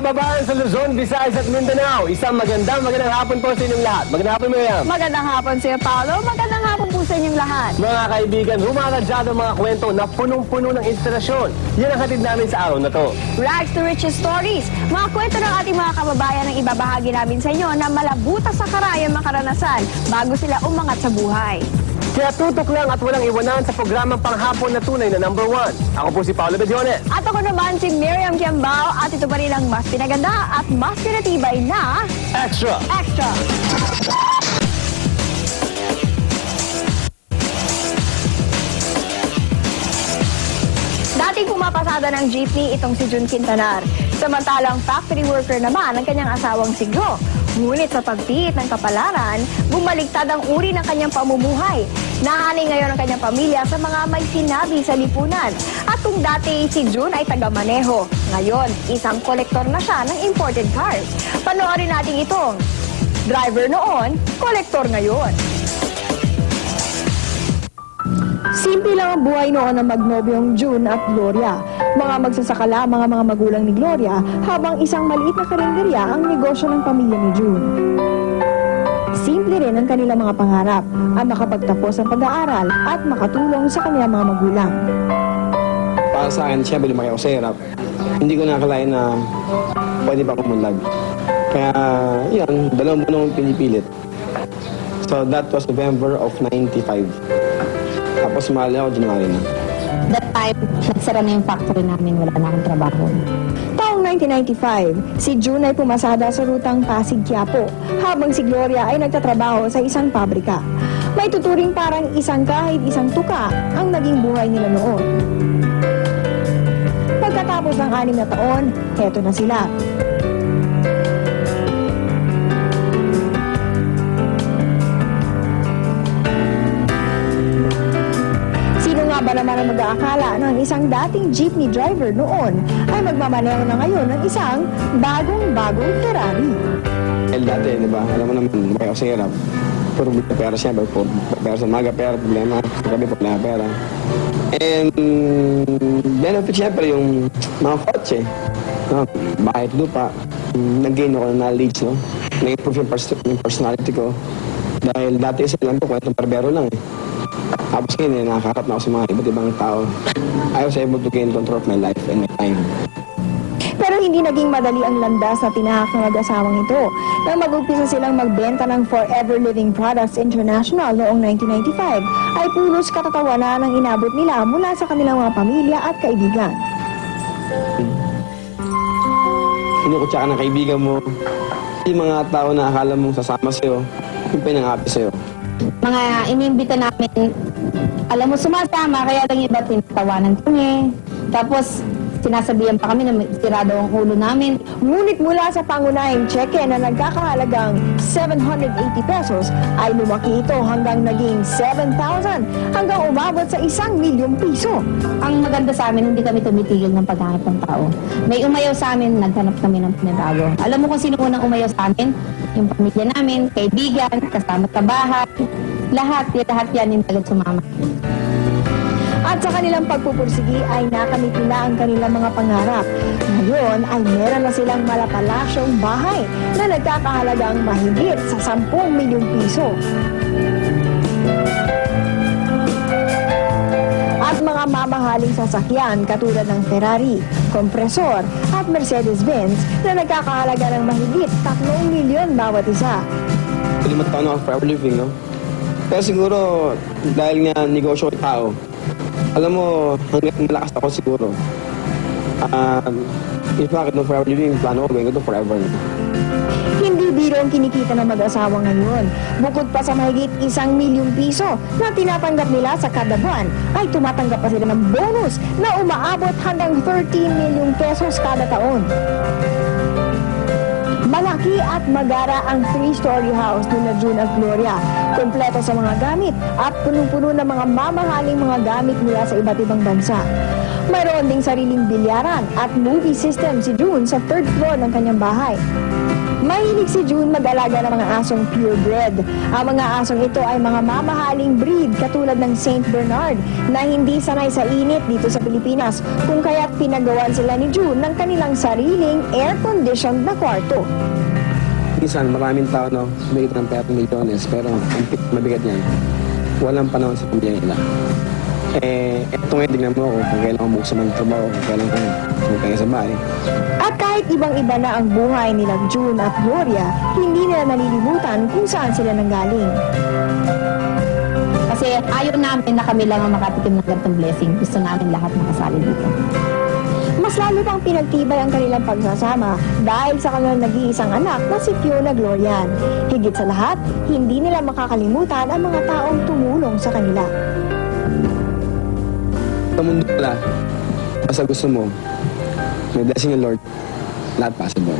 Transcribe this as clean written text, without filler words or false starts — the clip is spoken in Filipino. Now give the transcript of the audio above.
kababayan sa Luzon, Visayas at Mindanao, isang magandang hapon po sa inyong lahat. Magandang hapon, Miriam. Magandang hapon sa iyo, Paolo. Magandang hapon po sa inyong lahat. Mga kaibigan, rumaradyado ang mga kwento na punong-puno ng inspirasyon. Yan ang hatid namin sa araw na to. Rags to riches stories. Mga kwento ng ating mga kababayan ang ibabahagi namin sa inyo na malabutas sa karayang makaranasan bago sila umangat sa buhay. Kaya tutok lang at walang iwanan sa programang panghapon na tunay na #1. Ako po si Paolo Bediones. At ako naman si Miriam Kiambao at ito pa rin ang mas pinaganda at mas pinatibay na Extra! Extra! Dating pumapasada ng jeepney itong si Jun Quintanar. Samantalang factory worker naman ang kanyang asawang si Glo. Ngunit sa pagpiit ng kapalaran, bumaliktad ang uri ng kanyang pamumuhay. Nahanay ngayon ang kanyang pamilya sa mga may sinabi sa lipunan. At kung dati si Jun ay taga-maneho, ngayon isang kolektor na siya ng imported cars. Panoorin natin itong driver noon, kolektor ngayon. Simple lang ang buhay noon ng magnobyong Jun at Gloria. Mga magsasaka lamang ang mga magulang ni Gloria habang isang maliit na karinderya ang negosyo ng pamilya ni Jun. Simple rin ang kanilang mga pangarap, ang makapagtapos ng pag-aaral at makatulong sa kanilang mga magulang. Para sa akin, siyempre lumaki ako sa hirap. Hindi ko nakakalain na pwede pa kumunlag. Kaya yan, 2 buwan akong pinipilit. So that was November of 95. Tapos mahal ako, January na. That time, nagsara na yung factory namin, wala na akong trabaho. Taong 1995, si Jun ay pumasada sa rutang Pasig-Quiapo, habang si Gloria ay nagtatrabaho sa isang pabrika. May tuturing parang isang kahit isang tuka ang naging buhay nila noon. Pagkatapos ng 6 na taon, heto na sila. Ba naman ang mag-aakala ng isang dating jeepney driver noon ay magmamaneho na ngayon ng isang bagong-bagong Ferrari. Dati, di ba? Alam mo naman, lumaki ako sa hirap. Puro pera siya, pera sa maga, pera, problema. Sa gabi, problema, pera. And benefit siyempre yung mga kotse. No? Bahay at lupa. Nag-gain ako ng knowledge, no? Nag-improve yung personality ko. Dahil dati isa lang ko, kwentong barbero lang eh. Tapos ngayon, nakakakap na ako sa mga iba't ibang tao. I was able to gain control of my life and my time. Pero hindi naging madali ang landas na tinahak ng mag-asawang ito. Nang mag-umpisa silang magbenta ng Forever Living Products International noong 1995, ay pulos katatawanan ang inabot nila mula sa kanilang mga pamilya at kaibigan. Kinukutsa ka ng kaibigan mo. Yung mga tao na akala mong sasama sa'yo, yung pinangapi sa'yo. Mga inimbita namin, alam mo, sumasama, kaya lang iba tinatawanan kami. Tapos, sinasabihan pa kami na sirado ang ulo namin. Ngunit mula sa pangunahing cheque na nagkakahalagang 780 pesos, ay lumaki ito hanggang naging 7,000 hanggang umabot sa 1,000,000 piso. Ang maganda sa amin, hindi kami tumitigil ng paghanap ng tao. May umayaw sa amin, naghanap kami ng pinabago. Alam mo kung sino unang umayaw sa amin? Yung pamilya namin, kaibigan, kasama sa bahay. Lahat yan yung tagad sumama. At sa kanilang pagpupursigi ay nakamit nila ang kanilang mga pangarap. Ngayon ay meron na silang malapalasyong bahay na nagkakahalagang mahigit sa 10,000,000 piso. At mga mamahaling sasakyan katulad ng Ferrari, kompresor at Mercedes-Benz na nagkakahalaga ng mahigit 3,000,000 bawat isa. 5 taon ako forever living, no? Pero siguro, dahil nga negosyo ko tao, alam mo, hanggang malakas ako siguro. In fact, no forever living, plano ko, gawin ko ito forever. Hindi biro ang kinikita ng mag-asawa ngayon. Bukod pa sa mahigit 1,000,000 piso na tinatanggap nila sa kada buwan, ay tumatanggap pa sila ng bonus na umaabot hanggang 13,000,000 pesos kada taon. Malaki at magara ang 3-story house ni Jun at Gloria. Kompleto sa mga gamit at punong-puno ng mga mamahaling mga gamit mula sa iba't ibang bansa. Mayroon ding sariling bilyaran at movie system si Jun sa 3rd floor ng kanyang bahay. Mahilig si June mag-alaga ng mga asong purebred. Ang mga asong ito ay mga mamahaling breed katulad ng Saint Bernard na hindi sanay sa init dito sa Pilipinas, kung kaya't pinagawan sila ni June ng kanilang sariling air-conditioned na kwarto. Minsan, maraming tao, no, bigit ng pera ng milyones, pero ang mabigat niyan, walang panahon sa pamilya nila. Eto ngayon, tignan mo ako kung kailan ako buksan ng trabaho, kung kailan ako magkaya sa bahay. At kahit ibang-iba na ang buhay nila June at Gloria, hindi nila nalilimutan kung saan sila nanggaling. Kasi ayaw namin na kami lang ang makatikim ng ganitong blessing. Gusto namin lahat makasali dito. Mas lalo pang pinagtibay ang kanilang pagsasama dahil sa kanilang nag-iisang anak na si Fiona Glorian. Higit sa lahat, hindi nila makakalimutan ang mga taong tumulong sa kanila. Sa mundo pala, basta gusto mo, may blessing ng Lord, lahat possible.